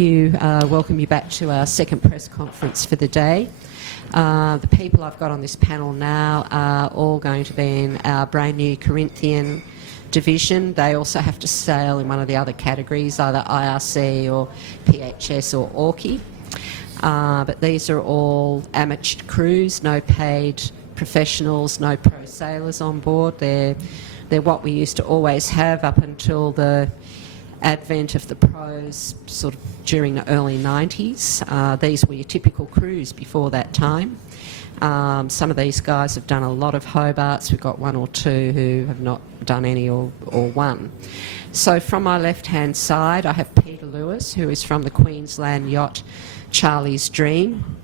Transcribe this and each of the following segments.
you, welcome you back to our second press conference for the day. The people I've got on this panel now are all going to be in our brand new Corinthian Division. They also have to sail in one of the other categories, either IRC or PHS or Orky. But these are all amateur crews, no paid professionals, no pro sailors on board. They're what we used to always have up until the advent of the pros sort of during the early 90s. These were your typical crews before that time. Some of these guys have done a lot of Hobarts. We've got one or two who have not done any or one. So from my left-hand side, I have Peter Lewis, who is from the Queensland yacht Charlie's Dream.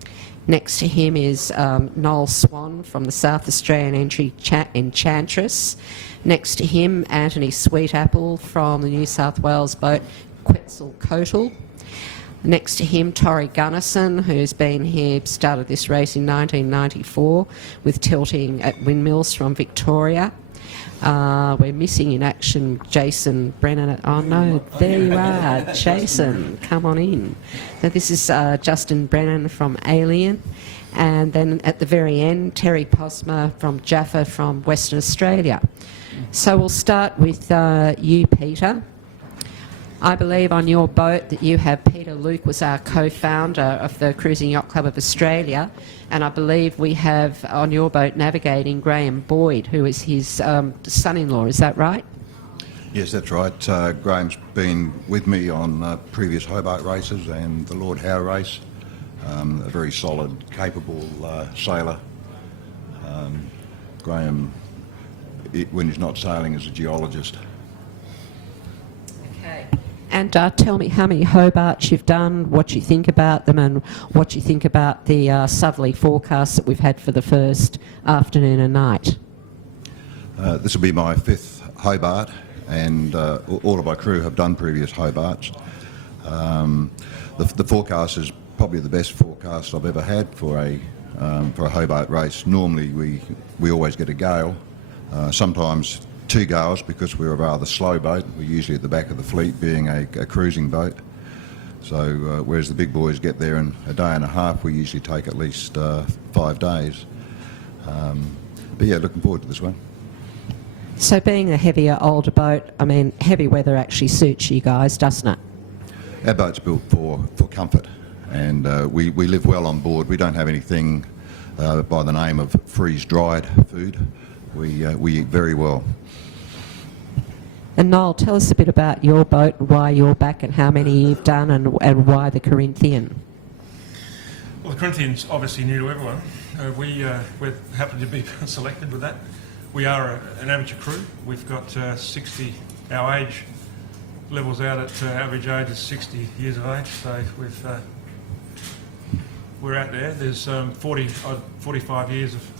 Next to him is Noel Swan from the South Australian entry Enchantress. Next to him, Antony Sweetapple from the New South Wales boat Quetzalcoatl. Next to him, Thorry Gunnerson, who's been here, started this race in 1994 with tilting at Windmills from Victoria. We're missing in action Justin Brenan. Oh no, there you are, Jason, come on in. So this is Justin Brenan from Alien. And then at the very end, Terry Posma from Jaffa from Western Australia. So we'll start with you, Peter. I believe on your boat that you have Peter Luke was our co-founder of the Cruising Yacht Club of Australia, and I believe we have on your boat navigating Graham Boyd, who is his son-in-law. Is that right? Yes, that's right. Graham's been with me on previous Hobart races and the Lord Howe race. A very solid, capable sailor. Graham, when he's not sailing, is a geologist. Okay. And tell me how many Hobarts you've done, what you think about them, and what you think about the southerly forecast that we've had for the first afternoon and night. This will be my fifth Hobart, and all of my crew have done previous Hobarts. The forecast is probably the best forecast I've ever had for a Hobart race. Normally we always get a gale, sometimes two gales because we're a rather slow boat. We're usually at the back of the fleet, being a cruising boat. So whereas the big boys get there in a day and a half, we usually take at least 5 days. But yeah, looking forward to this one. So being a heavier, older boat, I mean, heavy weather actually suits you guys, doesn't it? Our boat's built for comfort, and we live well on board. We don't have anything by the name of freeze-dried food. We eat very well. And Noel, tell us a bit about your boat, why you're back and how many you've done, and why the Corinthian. Well, the Corinthian's obviously new to everyone. We're happy to be selected with that. We are an amateur crew. We've got 60, our age levels out at average age is 60 years of age, so we're out there. There's 45 years of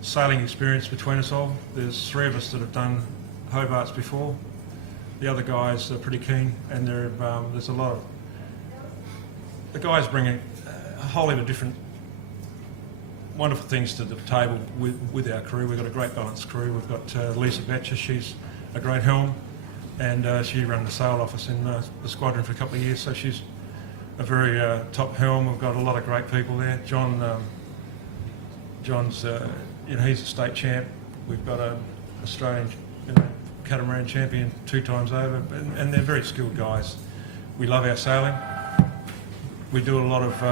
sailing experience between us all. There's 3 of us that have done Hobarts before. The other guys are pretty keen, and there's a lot of... The guys bring a whole lot of different wonderful things to the table with our crew. We've got a great balanced crew. We've got Lisa Betcher, she's a great helm, and she ran the sail office in the squadron for a couple of years, so she's a very top helm. We've got a lot of great people there. John's, he's a state champ. We've got an Australian catamaran champion 2 times over, and they're very skilled guys. We love our sailing. We do a lot of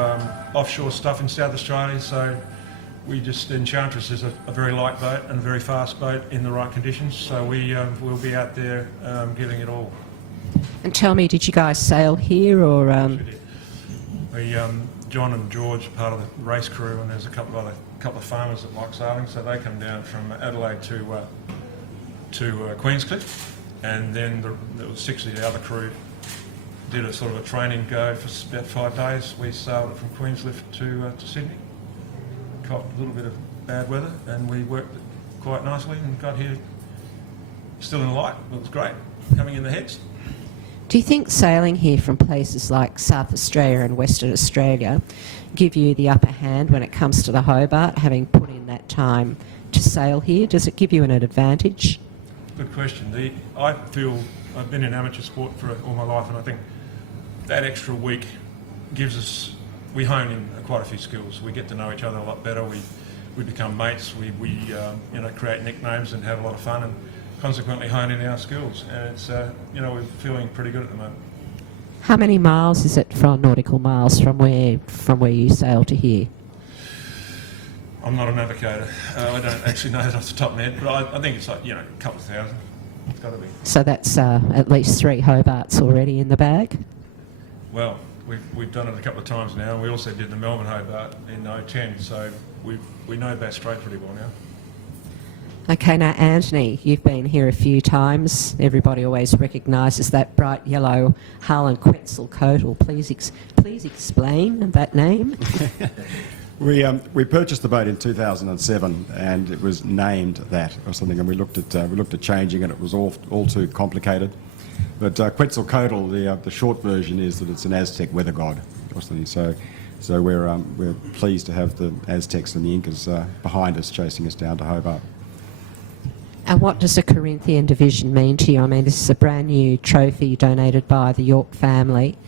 offshore stuff in South Australia, so Enchantress is a very light boat and a very fast boat in the right conditions, so we'll be out there giving it all. And tell me, did you guys sail here or...? We John and George are part of the race crew, and there's a couple of farmers that like sailing, so they come down from Adelaide to Queenscliff, and then there was 6 of the other crew did a sort of a training go for about 5 days. We sailed it from Queenscliff to Sydney, caught a little bit of bad weather, and we worked it quite nicely and got here still in the light. It was great coming in the heads. Do you think sailing here from places like South Australia and Western Australia give you the upper hand when it comes to the Hobart, having put in that time to sail here? Does it give you an advantage? Good question. I feel I've been in amateur sport for all my life, and I think that extra week gives us, we hone in quite a few skills. We get to know each other a lot better. We become mates. We create nicknames and have a lot of fun, and consequently hone in our skills. And it's we're feeling pretty good at the moment. How many miles is it from nautical miles from where you sail to here? I'm not a navigator. I don't actually know that off the top of my head, but I think it's like, a couple of thousand. It's got to be. So that's at least 3 Hobarts already in the bag? Well, we've done it a couple of times now. We also did the Melbourne Hobart in 2010, so we know Bass Strait pretty well now. Okay, now Antony, you've been here a few times. Everybody always recognises that bright yellow hull and Quetzalcoatl. Please explain that name. We purchased the boat in 2007, and it was named that or something. And we looked at changing it. It was all too complicated. But Quetzalcoatl, the short version is that it's an Aztec weather god or something. So we're pleased to have the Aztecs and the Incas behind us, chasing us down to Hobart. And what does the Corinthian Division mean to you? I mean, this is a brand new trophy donated by the York family,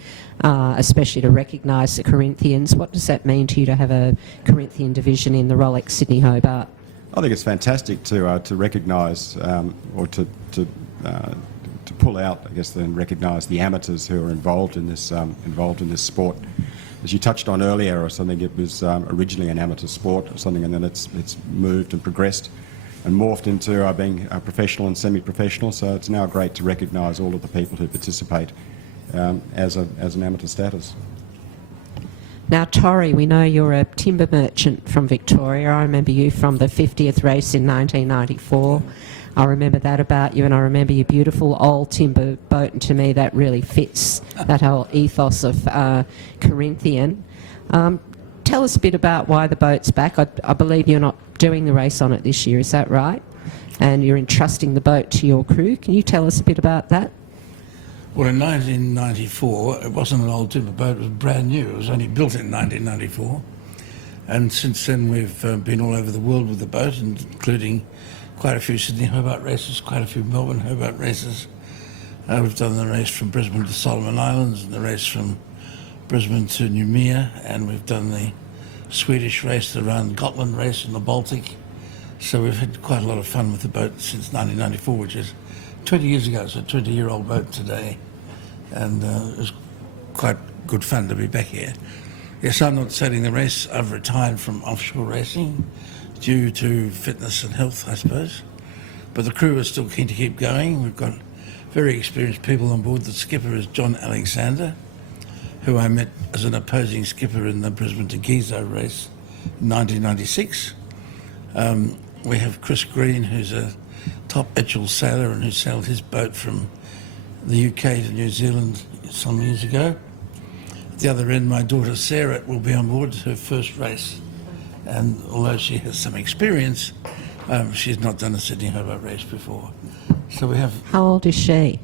especially to recognise the Corinthians. What does that mean to you to have a Corinthian Division in the Rolex Sydney Hobart? I think it's fantastic to recognise or to pull out, I guess, and recognise the amateurs who are involved in this sport. As you touched on earlier, or something, it was originally an amateur sport or something, and then it's moved and progressed and morphed into being professional and semi-professional. So it's now great to recognise all of the people who participate as an amateur status. Now, Thorry, we know you're a timber merchant from Victoria. I remember you from the 50th race in 1994. I remember that about you, and I remember your beautiful old timber boat, and to me that really fits that whole ethos of Corinthian. Tell us a bit about why the boat's back. I believe you're not doing the race on it this year, is that right? And you're entrusting the boat to your crew. Can you tell us a bit about that? Well, in 1994, it wasn't an old timber boat, it was brand new. It was only built in 1994. And since then, we've been all over the world with the boat, including quite a few Sydney Hobart races, quite a few Melbourne Hobart races. We've done the race from Brisbane to Solomon Islands, and the race from Brisbane to Noumea, and we've done the Swedish race, the round Gotland race in the Baltic. So we've had quite a lot of fun with the boat since 1994, which is 20 years ago. It's a 20-year-old boat today, and it was quite good fun to be back here. Yes, I'm not sailing the race. I've retired from offshore racing due to fitness and health, I suppose. But the crew are still keen to keep going. We've got very experienced people on board. The skipper is John Alexander, who I met as an opposing skipper in the Brisbane to Gizo race in 1996. We have Chris Green, who's a top Etchell sailor and who sailed his boat from the UK to New Zealand some years ago. At the other end, my daughter Sarah will be on board, her first race. And although she has some experience, she's not done a Sydney Hobart race before. So we have... How old is she?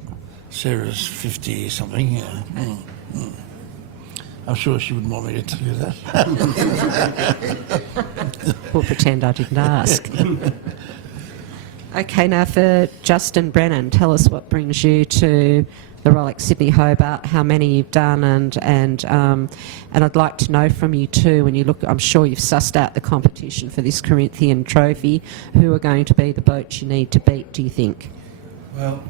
Sarah's 50-something, yeah. I'm sure she wouldn't want me to tell you that. We'll pretend I didn't ask. Okay, now for Justin Brenan, tell us what brings you to the Rolex Sydney Hobart, how many you've done, and I'd like to know from you too, when you look, I'm sure you've sussed out the competition for this Corinthian trophy, who are going to be the boats you need to beat, do you think? Well,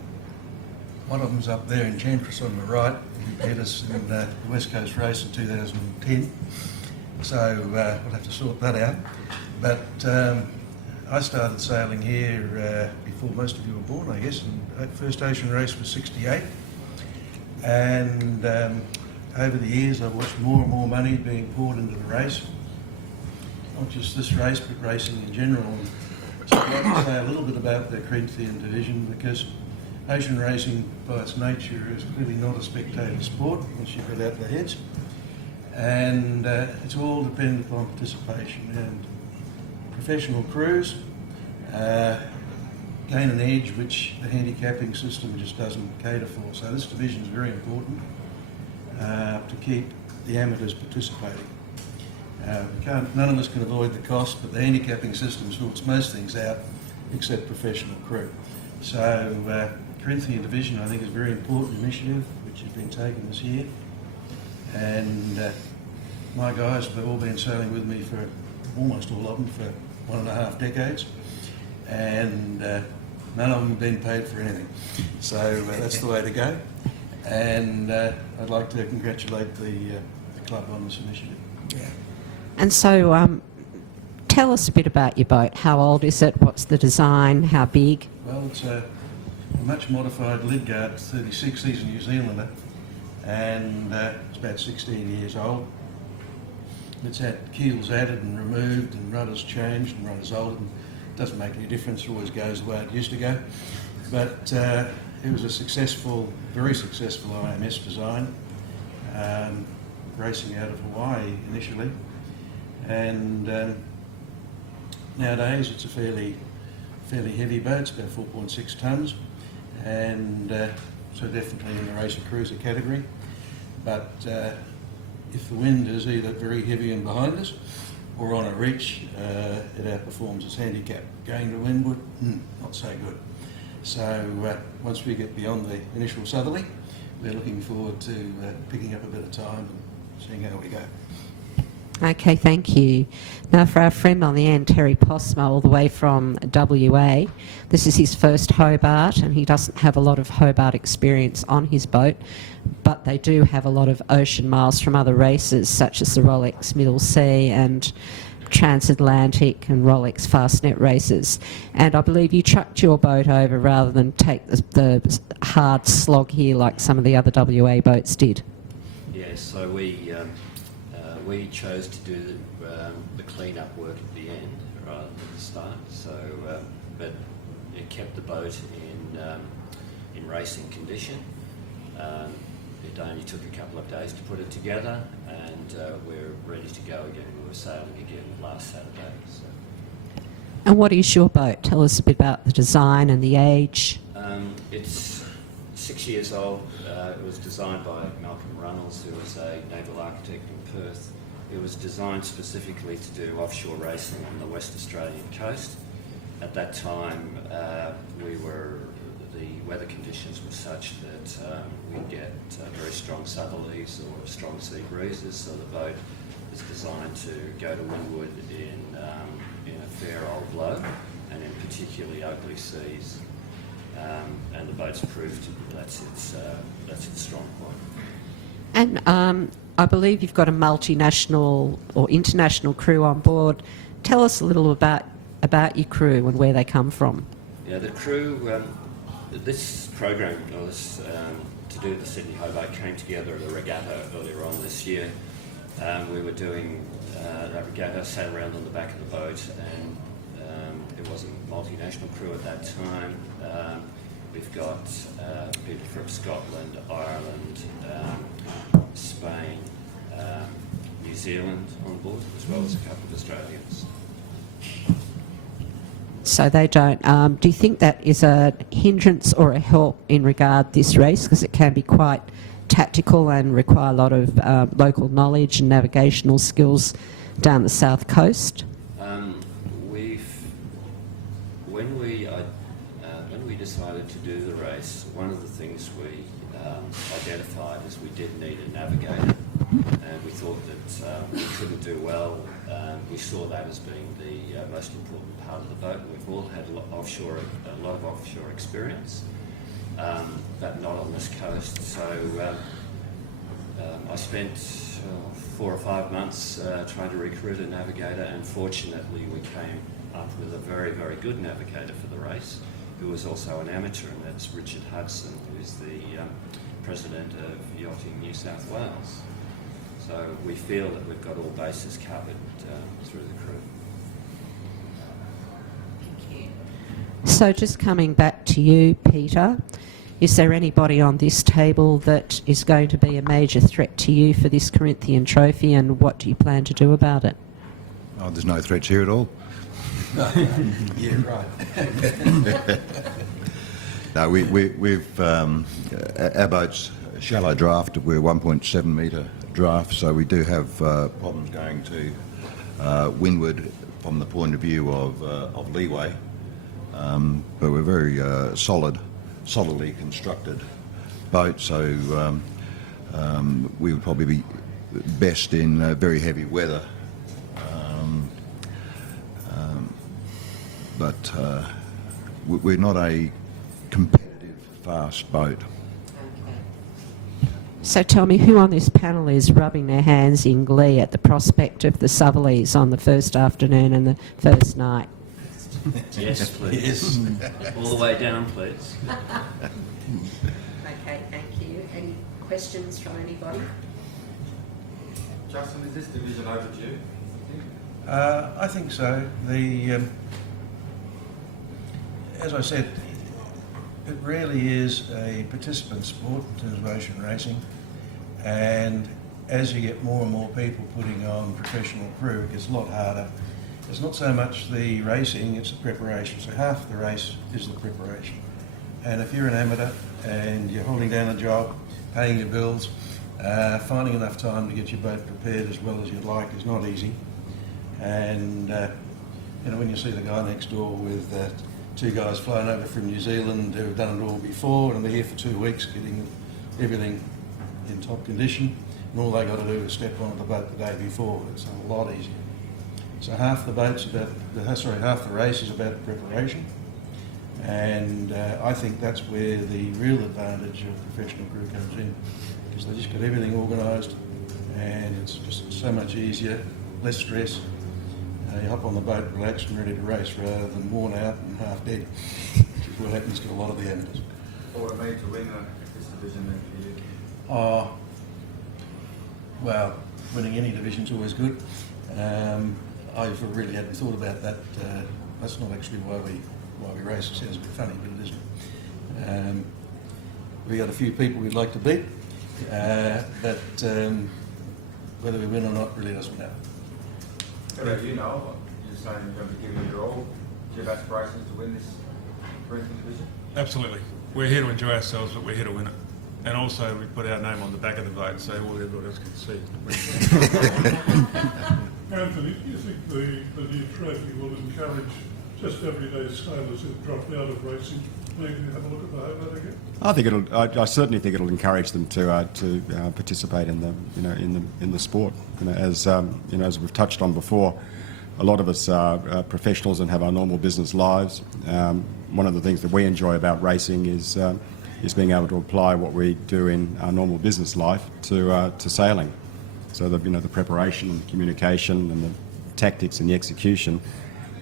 one of them's up there, Enchantress on the right, who beat us in the West Coast race in 2010. So we'll have to sort that out. But I started sailing here before most of you were born, I guess, and first ocean race was 68. And over the years I've watched more and more money being poured into the race. Not just this race, but racing in general. And so I'd like to say a little bit about the Corinthian Division, because ocean racing by its nature is clearly not a spectator sport once you've got out the heads. And it's all dependent upon participation, and professional crews gain an edge which the handicapping system just doesn't cater for. So this division is very important to keep the amateurs participating. None of us can avoid the cost, but the handicapping system sorts most things out except professional crew. So Corinthian Division, I think, is a very important initiative which has been taken this year. and my guys have all been sailing with me for almost all of them for 1.5 decades, and none of them have been paid for anything. So that's the way to go. And I'd like to congratulate the club on this initiative. And so, tell us a bit about your boat. How old is it? What's the design? How big? Well, it's a much modified Lidgard 36. He's a New Zealander, and it's about 16 years old. It's had keels added and removed, and rudders changed and rudders altered. And it doesn't make any difference. It always goes the way it used to go. But it was a successful, very successful IMS design, racing out of Hawaii initially. And nowadays it's a fairly heavy boat. It's about 4.6 tonnes, and so definitely in the racer cruiser category. But if the wind is either very heavy and behind us or on a reach, it outperforms its handicap. Going to windward, not so good. So once we get beyond the initial southerly, we're looking forward to picking up a bit of time and seeing how we go. Okay, thank you. Now for our friend on the end, Terry Posma, all the way from WA, this is his first Hobart, and he doesn't have a lot of Hobart experience on his boat, but they do have a lot of ocean miles from other races, such as the Rolex Middle Sea and Transatlantic and Rolex Fastnet races. And I believe you trucked your boat over rather than take the hard slog here like some of the other WA boats did. Yes, so we chose to do the clean-up work at the end rather than the start. So, but it kept the boat in racing condition. It only took a couple of days to put it together, and we're ready to go again. We were sailing again last Saturday. So. And what is your boat? Tell us a bit about the design and the age. It's 6 years old. It was designed by Malcolm Runnels, who was a naval architect in Perth. It was designed specifically to do offshore racing on the West Australian coast. At that time, the weather conditions were such that we'd get very strong southerlies or strong sea breezes, so the boat is designed to go to windward in a fair old blow and in particularly ugly seas. And the boat's proved that's its strong point. And I believe you've got a multinational or international crew on board. Tell us a little about your crew and where they come from. Yeah, the crew, this program to do the Sydney Hobart came together at a regatta earlier on this year. We were doing a regatta, sat around on the back of the boat, and it was a multinational crew at that time. We've got people from Scotland, Ireland, Spain, New Zealand on board, as well as a couple of Australians. So they don't. Do you think that is a hindrance or a help in regard this race, because it can be quite tactical and require a lot of local knowledge and navigational skills down the south coast? When we decided to do the race, one of the things we identified is we did need a navigator, and we thought that we couldn't do well. We saw that as being the most important part of the boat. We've all had a lot of offshore experience, but not on this coast. So I spent 4 or 5 months trying to recruit a navigator, and fortunately we came up with a very, very good navigator for the race, who was also an amateur, and that's Richard Hudson, who's the President of Yachting New South Wales. So we feel that we've got all bases covered through the crew. Thank you. So just coming back to you, Peter, is there anybody on this table that is going to be a major threat to you for this Corinthian trophy, and what do you plan to do about it? Oh, there's no threats here at all. Yeah, right. No, we've our boat's shallow draft. We're 1.7 metre draft, so we do have problems going to windward from the point of view of leeway. But we're very solidly constructed boat, so we would probably be best in very heavy weather. But we're not a competitive, fast boat. So tell me, who on this panel is rubbing their hands in glee at the prospect of the Southerlies on the first afternoon and the first night? Yes, please. All the way down, please. Okay, thank you. Any questions from anybody? Justin, is this division overdue? I think so. As I said, it really is a participant sport in terms of ocean racing, and as you get more and more people putting on professional crew, it gets a lot harder. It's not so much the racing, it's the preparation. So half the race is the preparation. And if you're an amateur and you're holding down a job, paying your bills, finding enough time to get your boat prepared as well as you'd like is not easy. And when you see the guy next door with 2 guys flying over from New Zealand who have done it all before, and they're here for 2 weeks getting everything in top condition, and all they got to do is step onto the boat the day before. It's a lot easier. So half the race is about preparation, and I think that's where the real advantage of professional crew comes in, because they just got everything organised, and it's just so much easier, less stress. You hop on the boat, relaxed and ready to race, rather than worn out and half dead, which is what happens to a lot of the amateurs. Or made to win this division then for you? Oh, well, winning any division's always good. I really hadn't thought about that. That's not actually why we race. It sounds a bit funny, but it isn't. We got a few people we'd like to beat, but whether we win or not really doesn't matter. How about you, Noel? You're saying you're going to be giving it your all. Do you have aspirations to win this Corinthian Division? Absolutely. We're here to enjoy ourselves, but we're here to win it. And also, we put our name on the back of the boat so everyone else can see. Anthony, do you think the new trophy will encourage just everyday sailors who've dropped out of racing maybe to have a look at the Hobart again? I think I certainly think it'll encourage them to participate in the sport. As we've touched on before, a lot of us are professionals and have our normal business lives. One of the things that we enjoy about racing is being able to apply what we do in our normal business life to sailing. So the preparation and communication and the tactics and the execution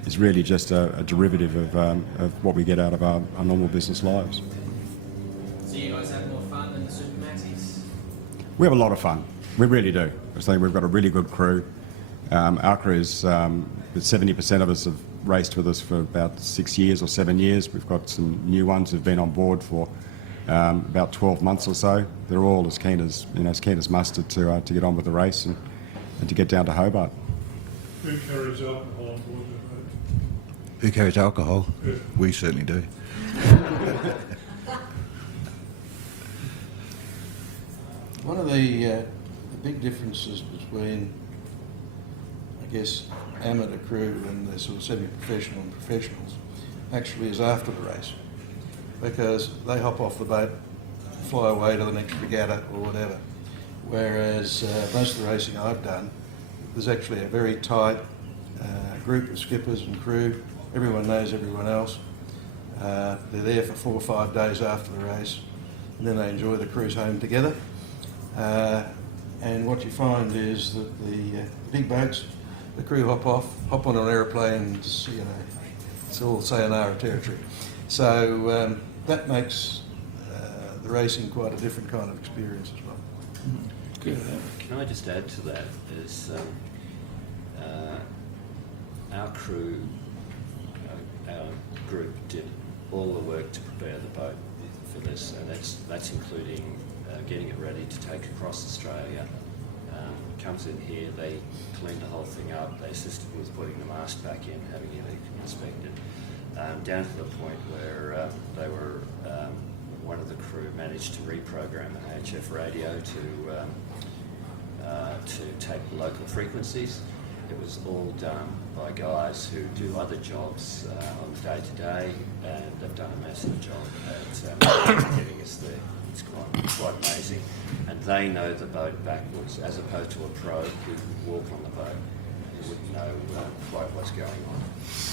is really just a derivative of what we get out of our normal business lives. So you guys have more fun than the Super Maxis? We have a lot of fun. We really do. I think we've got a really good crew. Our crews, 70% of us have raced with us for about 6 years or 7 years. We've got some new ones who've been on board for about 12 months or so. They're all as keen as mustard to get on with the race and to get down to Hobart. Who carries alcohol on board their boat? Who carries alcohol? Yeah. We certainly do. One of the big differences between, I guess, amateur crew and the sort of semi-professional and professionals actually is after the race, because they hop off the boat, fly away to the next regatta or whatever, whereas most of the racing I've done, there's actually a very tight group of skippers and crew. Everyone knows everyone else. They're there for 4 or 5 days after the race, and then they enjoy the cruise home together. And what you find is that the big boats, the crew hop on an aeroplane, and it's all sayonara territory. So that makes the racing quite a different kind of experience as well. Can I just add to that? Is our crew, our group did all the work to prepare the boat for this, and that's including getting it ready to take across Australia. Comes in here, they cleaned the whole thing up, they assisted with putting the mast back in, having it inspected, down to the point where they were, one of the crew managed to reprogram an AHF radio to take local frequencies. It was all done by guys who do other jobs on the day-to-day, and they've done a massive job at getting us there. It's quite amazing. And they know the boat backwards, as opposed to a pro who would walk on the boat and who wouldn't know quite what's going on.